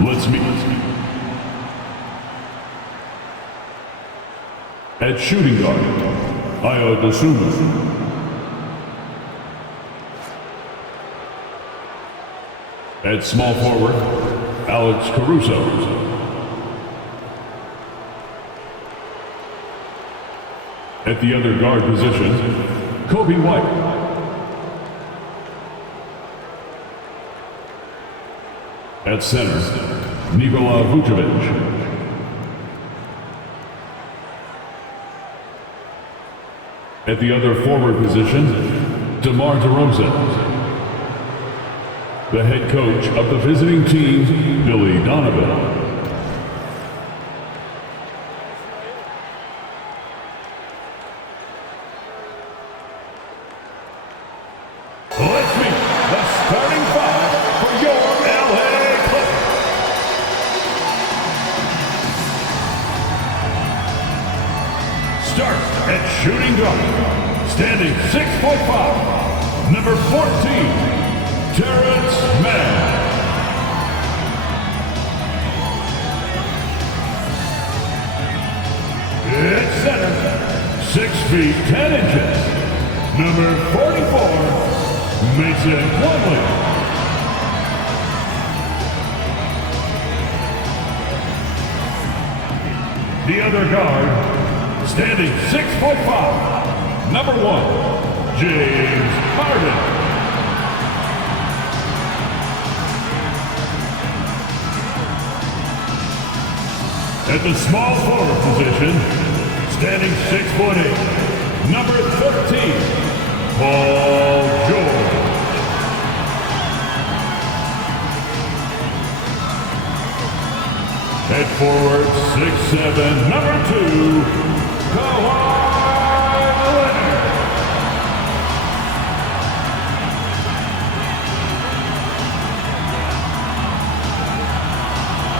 Let's meet. At shooting guard, Ayo Dosunmu. At small forward, Alex Caruso. At the other guard position, Coby White. At center, Nikola Vucevic. At the other forward position, DeMar DeRozan. The head coach of the visiting team, Billy Donovan. Let's meet the starting five for your LA Clippers. Start at shooting guard, standing 6'5", number 14. Terrence Mann. At center, 6 feet 10 inches, number 44, Mason Plumlee. The other guard, standing 6'5", number 1, James Harden. At the small forward position, standing 6'8", number 13, Paul George. At forward, 6'7", number 2, Kawhi Leonard.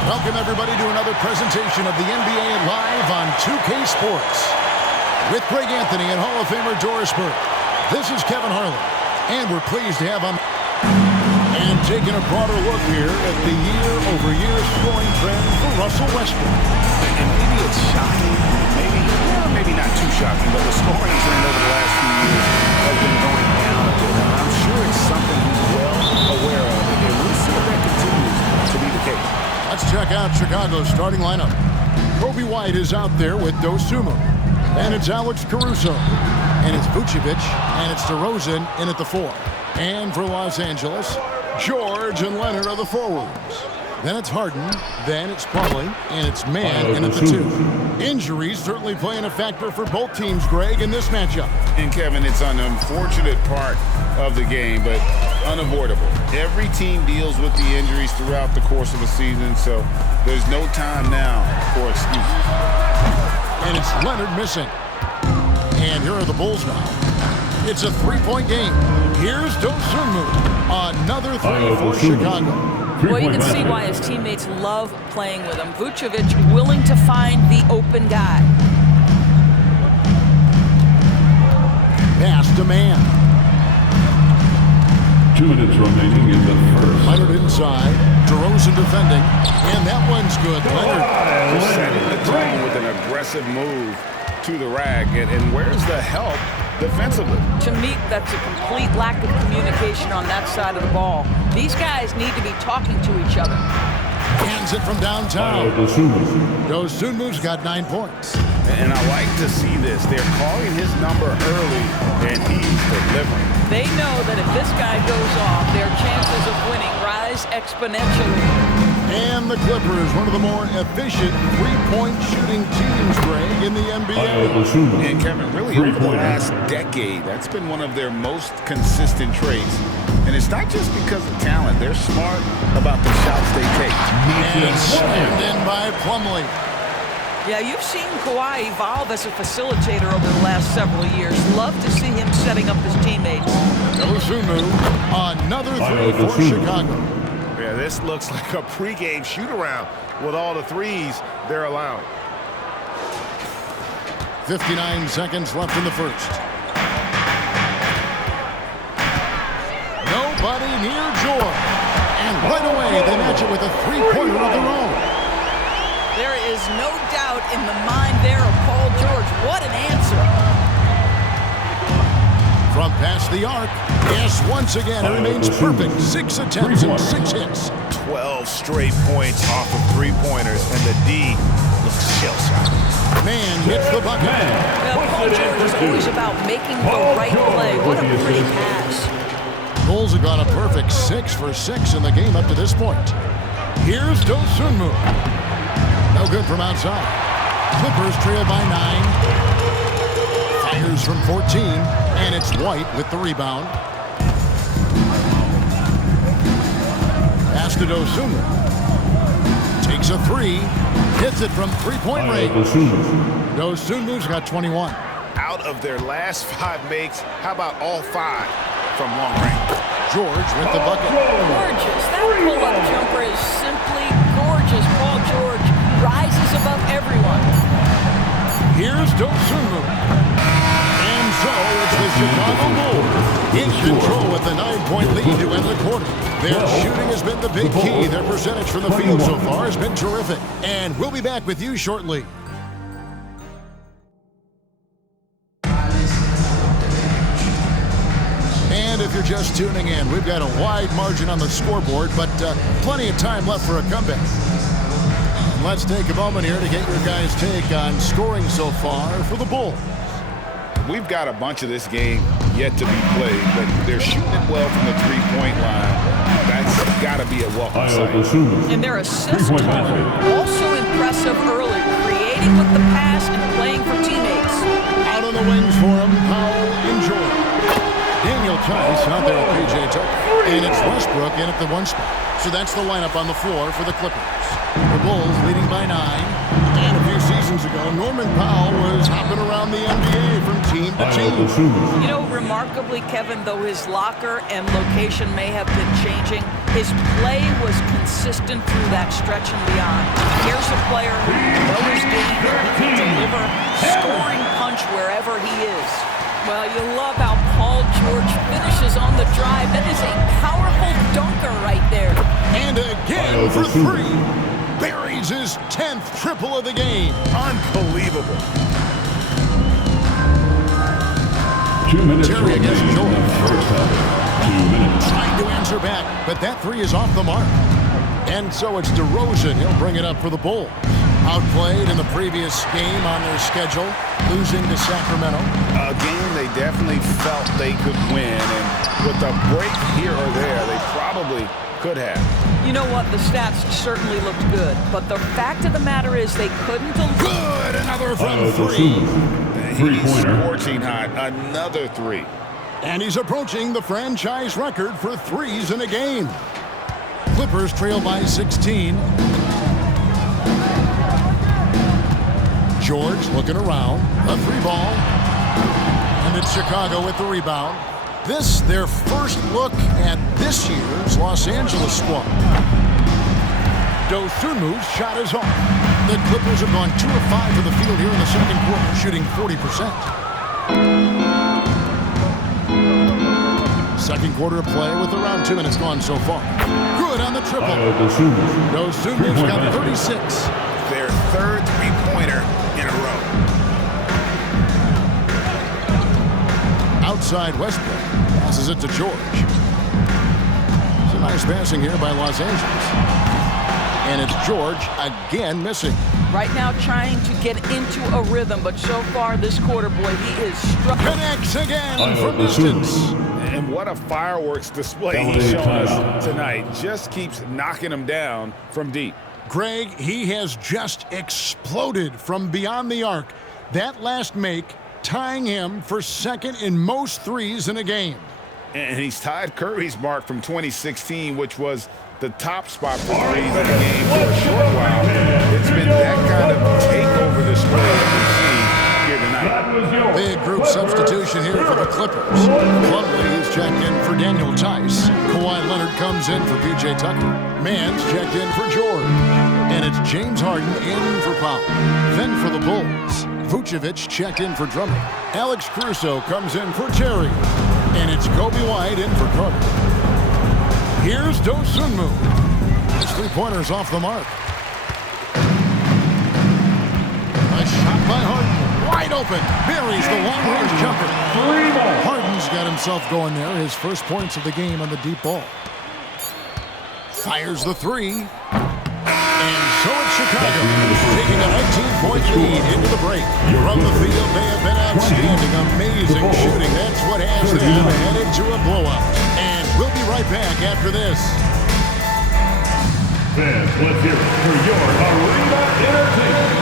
Welcome everybody to another presentation of the NBA Live on 2K Sports. With Greg Anthony and Hall of Famer Doris Burke, this is Kevin Harlan, and we're pleased to have him. And taking a broader look here at the year-over-year scoring trend for Russell Westbrook. And maybe it's shocking, maybe not too shocking, but the scoring trend over the last few years has been going down a bit. And I'm sure it's something he's well aware of, and we'll see if that continues to be the case. Let's check out Chicago's starting lineup. Coby White is out there with Dosunmu. And it's Alex Caruso. And it's Vucevic. And it's DeRozan in at the 4. And for Los Angeles, George and Leonard are the forwards. Then it's Harden. Then it's Plumlee. And it's Mann in at the 2. Injuries certainly playing a factor for both teams, Greg, in this matchup. And Kevin, it's an unfortunate part of the game, but unavoidable. Every team deals with the injuries throughout the course of a season, so there's no time now for excuses. And it's Leonard missing. And here are the Bulls now. It's a three-point game. Here's Dosunmu. Another three for Chicago. Well, you can see why his teammates love playing with him. Vucevic willing to find the open guy. Pass to Mann. 2 minutes remaining in the first. Leonard inside. DeRozan defending. And that one's good. Leonard. Setting the tone with an aggressive move to the rack. And where's the help defensively? To me, that's a complete lack of communication on that side of the ball. These guys need to be talking to each other. Hands it from downtown. Dosunmu's got 9 points. And I like to see this. They're calling his number early, and he's delivering. They know that if this guy goes off, their chances of winning rise exponentially. And the Clippers, one of the more efficient three-point shooting teams, Greg, in the NBA. And Kevin, really over the last decade, that's been one of their most consistent traits. And it's not just because of talent. They're smart about the shots they take. And slammed in by Plumlee. Yeah, you've seen Kawhi evolve as a facilitator over the last several years. Love to see him setting up his teammates. Dosunmu, another three for Chicago. Yeah, this looks like a pregame shoot-around with all the threes they're allowing. 59 seconds left in the first. Nobody near George. And Right away, they match it with a three-pointer of their own. There is no doubt in the mind there of Paul George. What an answer. From past the arc, yes, once again, it remains perfect. 6 attempts and 6 hits. 12 straight points off of three-pointers, and the D looks shell-shocked. Man hits the bucket. Well, Paul George is always about making the right play. What a pretty pass. Bulls have gone a perfect 6 for 6 in the game up to this point. Here's Dosunmu. No good from outside. Clippers trail by 9. Fires from 14, and it's White with the rebound. Pass to Dosunmu. Takes a 3. Hits it from three-point range. Dosunmu's got 21. Out of their last 5 makes, how about all 5 from long range? George with the bucket. Gorgeous. That pull-up jumper is simply gorgeous. Paul George rises above everyone. Here's Dosunmu. And so it's the Chicago Bulls in control with the 9-point lead to end the quarter. Their shooting has been the big key. Their percentage from the field so far has been terrific. And we'll be back with you shortly. And if you're just tuning in, we've got a wide margin on the scoreboard, but plenty of time left for a comeback. And let's take a moment here to get your guys' take on scoring so far for the Bulls. We've got a bunch of this game yet to be played, but they're shooting it well from the three-point line. That's got to be a welcome sight. And their assist total, also impressive early, creating with the pass and playing for teammates. Out on the wings for him, Powell and Jordan. Daniel Tice out there with P.J. Tucker. And it's Westbrook in at the 1 spot. So that's the lineup on the floor for the Clippers. The Bulls leading by 9. And a few seasons ago, Norman Powell was hopping around the NBA from team to team. You know, remarkably, Kevin, though his locker and location may have been changing, his play was consistent through that stretch and beyond. Here's a player who knows his game, he can deliver, scoring punch wherever he is. Well, you love how Paul George finishes on the drive. That is a powerful dunker right there. And again for 3. Buries his 10th triple of the game. Unbelievable. 2 minutes Terry against Jordan. 2 minutes. Trying to answer back, but that 3 is off the mark. And so it's DeRozan. He'll bring it up for the Bulls. Outplayed in the previous game on their schedule, losing to Sacramento. A game they definitely felt they could win, and with a break here or there, they probably could have. You know what? The stats certainly looked good, but the fact of the matter is they couldn't. Good, another from 3. He's Three-pointer. scorching hot, another 3. And he's approaching the franchise record for 3s in a game. Clippers trail by 16. George looking around, a free ball, and it's Chicago with the rebound. This, their first look at this year's Los Angeles squad. Dosunmu's shot is off. The Clippers have gone 2 of 5 to the field here in the second quarter, shooting 40%. Second quarter of play with around 2 minutes gone so far. Good on the triple. Dosunmu's got 36. Their third three-pointer in a row. Outside Westbrook passes it to George. Some nice passing here by Los Angeles. And it's George again missing. Right now trying to get into a rhythm, but so far this quarter, boy, he is struck. Connects again from distance. And what a fireworks display he's shown us tonight. Just keeps knocking them down from deep. Greg, he has just exploded from beyond the arc. That last make tying him for second in most 3s in a game. And he's tied Curry's mark from 2016, which was the top spot for 3s in a game for a short while. It's been that kind of takeover display that we've seen here tonight. Big group substitution here for the Clippers. Plumlee is checked in for Daniel Tice. Kawhi Leonard comes in for P.J. Tucker. Mann's checked in for Jordan. And it's James Harden in for Powell. Then for the Bulls, Vucevic checked in for Drummond. Alex Caruso comes in for Terry. And it's Kobe White in for Carter. Here's Dosunmu. His three-pointer's off the mark. A shot by Harden. Wide open. Buries the long-range jumper. Harden's got himself going there. His first points of the game on the deep ball. Fires the three. And so it's Chicago taking a 19-point lead into the break. From the field, they have been outstanding. Amazing shooting. That's what has them headed to a blowout. And we'll be right back after this. Fans, let's hear it for your Arena Entertainment.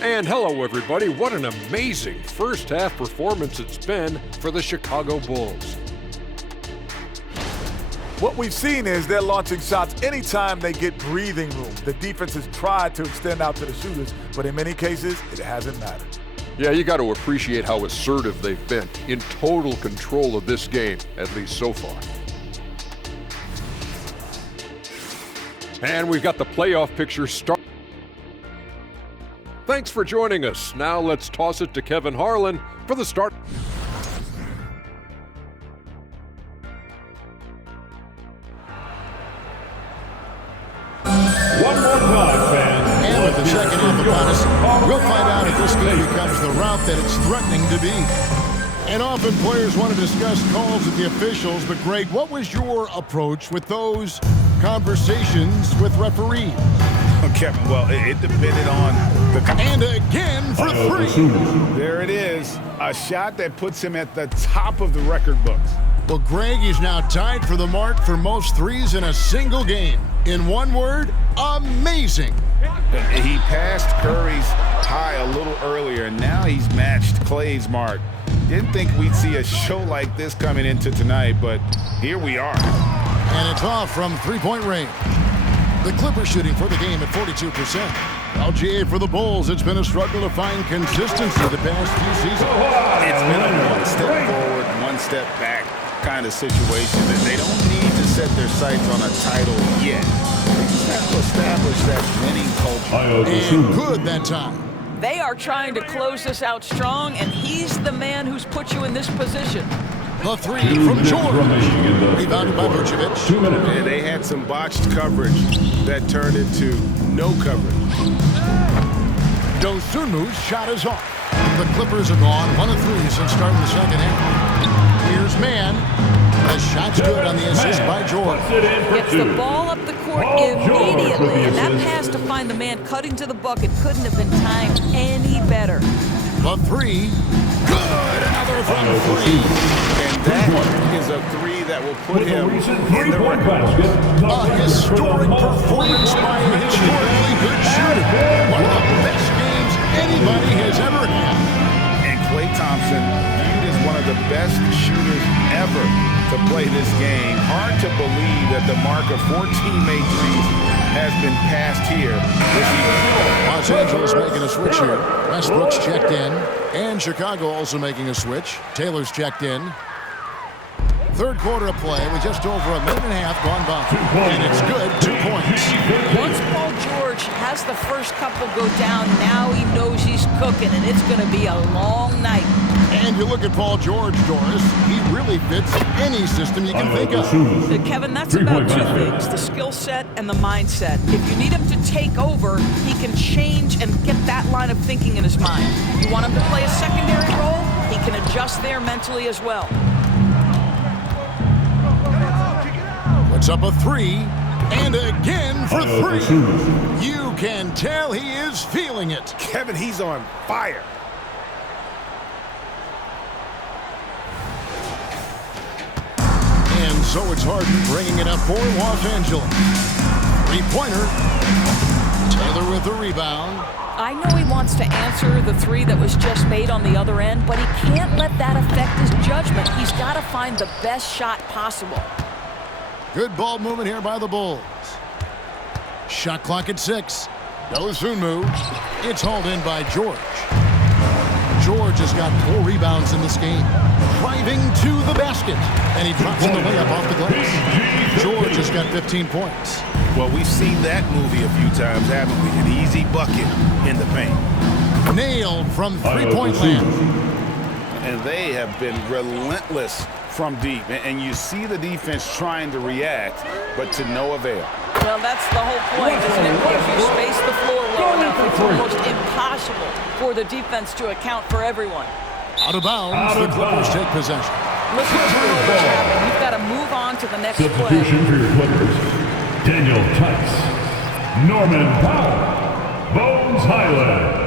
And hello, everybody. What an amazing first-half performance it's been for the Chicago Bulls. What we've seen is they're launching shots anytime they get breathing room. The defense has tried to extend out to the shooters, but in many cases, it hasn't mattered. Yeah, you got to appreciate how assertive they've been, in total control of this game, at least so far. And we've got the playoff picture started. Thanks for joining us. Now let's toss it to Kevin Harlan for the start. One more time, fans. And with the second half upon us, we'll find out if this game becomes the route that it's threatening to be. And often players want to discuss calls with the officials, but Greg, what was your approach with those conversations with referees? Kevin, well, it depended on the... And again for three. There it is. A shot that puts him at the top of the record books. Well, Greg is now tied for the mark for most threes in a single game. In one word, amazing. He passed Curry's high a little earlier, and now he's matched Clay's mark. Didn't think we'd see a show like this coming into tonight, but here we are. And it's off from three-point range. The Clippers shooting for the game at 42%. LGA for the Bulls. It's been a struggle to find consistency the past few seasons. It's been a one step forward, one step back kind of situation that they don't need to set their sights on a title yet. They just have to establish that winning culture. And good that time. They are trying to close this out strong, and he's the man who's put you in this position. The three from George. Rebounded by Vucevic. 2 minutes. And they had some botched coverage that turned into no coverage. Dosunmu's shot is off. The Clippers are gone 1 of 3 since starting the second half. Here's Mann. The shot's good on the assist by George. Gets the ball up the court immediately, and that pass to find the man cutting to the bucket couldn't have been timed any better. The three. Good. Another from three. And that is a three that will put him in the record. A historic performance by a historically good shooter. One of the best games anybody has ever had. And Klay Thompson, viewed as one of the best shooters ever to play this game. Hard to believe that the mark of 14 made threes has been passed here this evening. Los Angeles making a switch here. Westbrook's checked in. And Chicago also making a switch. Taylor's checked in. Third quarter of play with just over a minute and a half gone by. And it's good, 2 points. Once Paul George has the first couple go down, now he knows he's cooking, and it's going to be a long night. And you look at Paul George, Doris, he really fits any system you can think of. Kevin, that's about 2 things, the skill set and the mindset. If you need him to take over, he can change and get that line of thinking in his mind. You want him to play a secondary role, he can adjust there mentally as well. Puts up a three, and again for three. You can tell he is feeling it. Kevin, he's on fire. And so it's Harden bringing it up for Los Angeles. Three-pointer. Taylor with the rebound. I know he wants to answer the three that was just made on the other end, but he can't let that affect his judgment. He's got to find the best shot possible. Good ball movement here by the Bulls. Shot clock at 6. Dosunmu. It's hauled in by George. George has got 4 rebounds in this game. Driving to the basket, and he drops in the layup off the glass. George has got 15 points. Well, we've seen that movie a few times, haven't we? An easy bucket in the paint. Nailed from three-point land. And they have been relentless from deep. And you see the defense trying to react, but to no avail. Well, that's the whole point, isn't it? If you space the floor low enough, it's almost impossible for the defense to account for everyone. Out of bounds, the Clippers take possession. Listen to turnovers happen. You've got to move on to the next play. Substitution for your Clippers. Daniel Tice. Norman Powell. Bones Highland.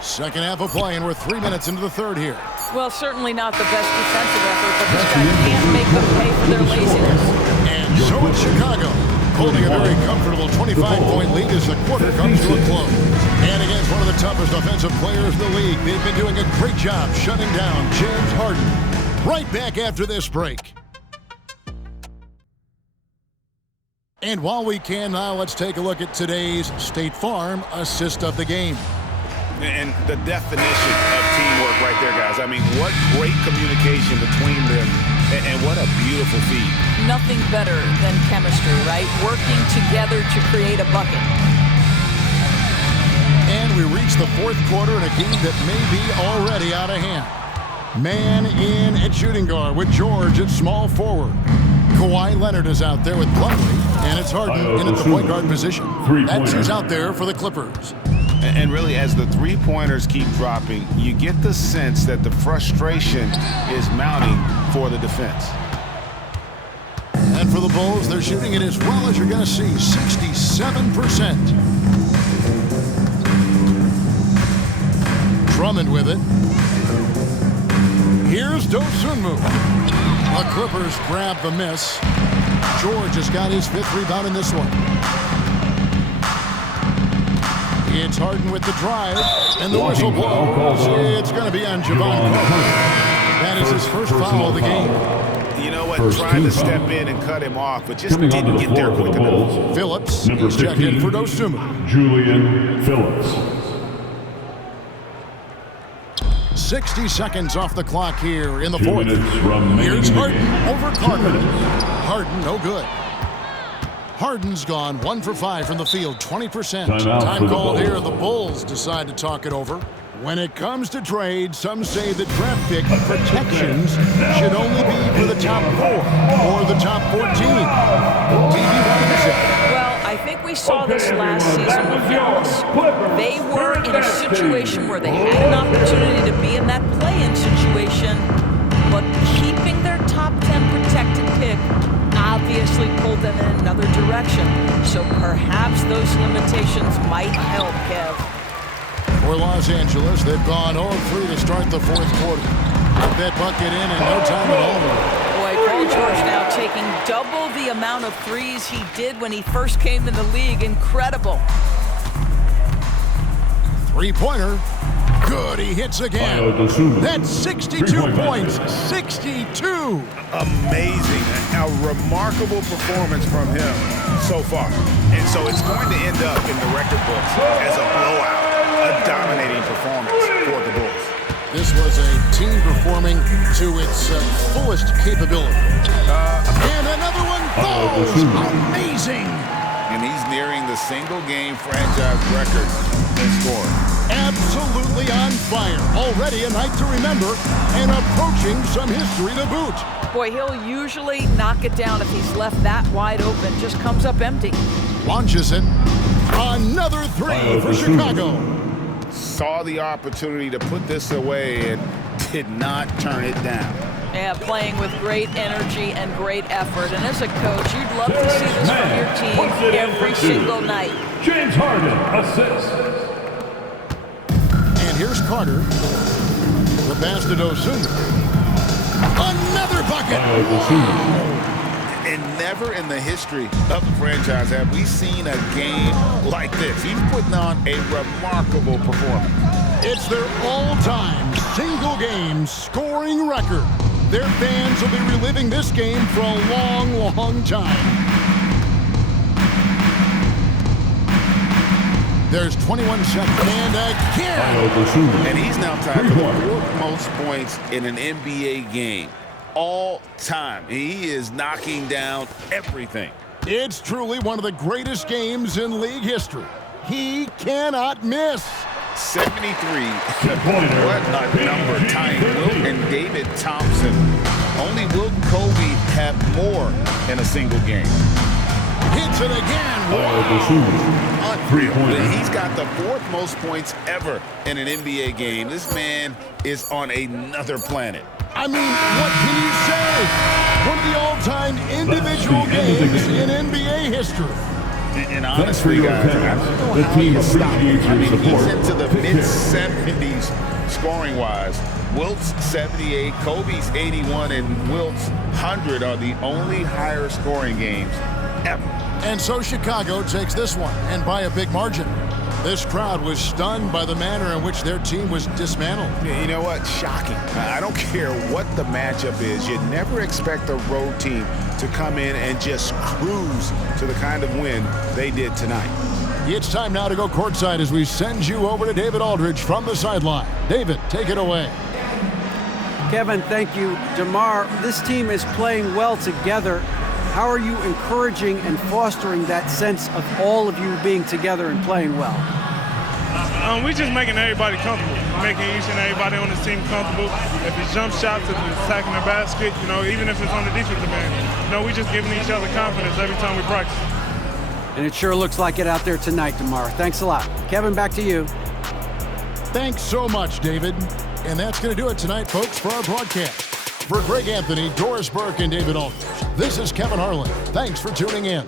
Second half of play, and we're 3 minutes into the third here. Well, certainly not the best defensive effort, but these guys can't make them pay for their laziness. And so it's Chicago, holding a very comfortable 25-point lead as the quarter comes to a close. And against one of the toughest offensive players in the league, they've been doing a great job shutting down James Harden. Right back after this break. And while we can now, let's take a look at today's State Farm assist of the game. And the definition of teamwork right there, guys. I mean, what great communication between them, and what a beautiful feat. Nothing better than chemistry, right? Working together to create a bucket. And we reach the fourth quarter in a game that may be already out of hand. Man in at shooting guard with George at small forward. Kawhi Leonard is out there with Plumlee, and it's Harden in at the point guard position. That's who's out there for the Clippers. And really, as the three-pointers keep dropping, you get the sense that the frustration is mounting for the defense. And for the Bulls, they're shooting it as well as you're going to see, 67%. Drummond with it. Here's Dosunmu. The Clippers grab the miss. George has got his 5th rebound in this one. It's Harden with the drive, and the whistle blows. It's going to be on Javon Carter. That is his first foul of the game. You know what? Trying to step in and cut him off, but just didn't get there quick enough. Phillips is checked in for Dosunmu. Julian Phillips. 60 seconds off the clock here in the 2 fourth. minutes remaining. Here's Harden over 2 Carter. minutes. Harden, no good. Harden's gone 1 for 5 from the field, 20%. Timeout Time for the called here. Bulls. The Bulls decide to talk it over. When it comes to trade, some say the draft pick protections should only be for the top 4 or the top 14. TV, what do you say? Well, I think we saw this last season with Dallas. They were in a situation where they had an opportunity to be in that play-in situation, but keeping their top 10 protected pick obviously pulled them in another direction. So perhaps those limitations might help, Kev. For Los Angeles, they've gone 0-3 to start the fourth quarter. Put that bucket in no time at all. Boy, Paul George now taking double the amount of threes he did when he first came in the league. Incredible. Three-pointer. Good, he hits again. That's 62 points. 62. Amazing. A remarkable performance from him so far. And so it's going to end up in the record books as a blowout, a dominating performance for the Bulls. This was a team performing to its fullest capability. And another one falls. Amazing. And he's nearing the single-game franchise record in scoring. Absolutely on fire. Already a night to remember and approaching some history to boot. Boy, he'll usually knock it down if he's left that wide open. Just comes up empty. Launches it. Another 3 for Chicago. Saw the opportunity to put this away and did not turn it down. Yeah, playing with great energy and great effort. And as a coach, you'd love to see this from your team every single night. James Harden assists. And here's Carter. The pass to Dosunmu. Another bucket. And never in the history of the franchise have we seen a game like this. He's putting on a remarkable performance. It's their all-time single-game scoring record. Their fans will be reliving this game for a long, long time. There's 21 seconds. And again. Ayo Dosunmu. And he's now tied for the fourth most points in an NBA game all time. He is knocking down everything. It's truly one of the greatest games in league history. He cannot miss. 73. Pointer. What a number. Tying Wilt and David Thompson. Only Wilt and Kobe have more in a single game. Hits it again. Ayo Dosunmu. Unreal. Three-pointer. He's got the fourth most points ever in an NBA game. This man is on another planet. I mean, what can you say? One of the all-time individual That's the end of the games game. in NBA history. And Thanks for honestly, your guys, I attendance. don't know The how team you stop appreciates him. I your mean, support. he's into the Take care. mid-70s scoring-wise. Wilt's 78, Kobe's 81, and Wilt's 100 are the only higher scoring games ever. And so Chicago takes this one, and by a big margin. This crowd was stunned by the manner in which their team was dismantled. You know what? Shocking. I don't care what the matchup is. You never expect a road team to come in and just cruise to the kind of win they did tonight. It's time now to go courtside as we send you over to David Aldridge from the sideline. David, take it away. Kevin, thank you. DeMar, this team is playing well together. How are you encouraging and fostering that sense of all of you being together and playing well? We're just making everybody comfortable, making each and everybody on the team comfortable. If it's jump shots, if it's attacking the basket, even if it's on the defensive end, we're just giving each other confidence every time we practice. And it sure looks like it out there tonight, DeMar. Thanks a lot. Kevin, back to you. Thanks so much, David. And that's going to do it tonight, folks, for our broadcast. For Greg Anthony, Doris Burke, and David Aldridge, this is Kevin Harlan. Thanks for tuning in.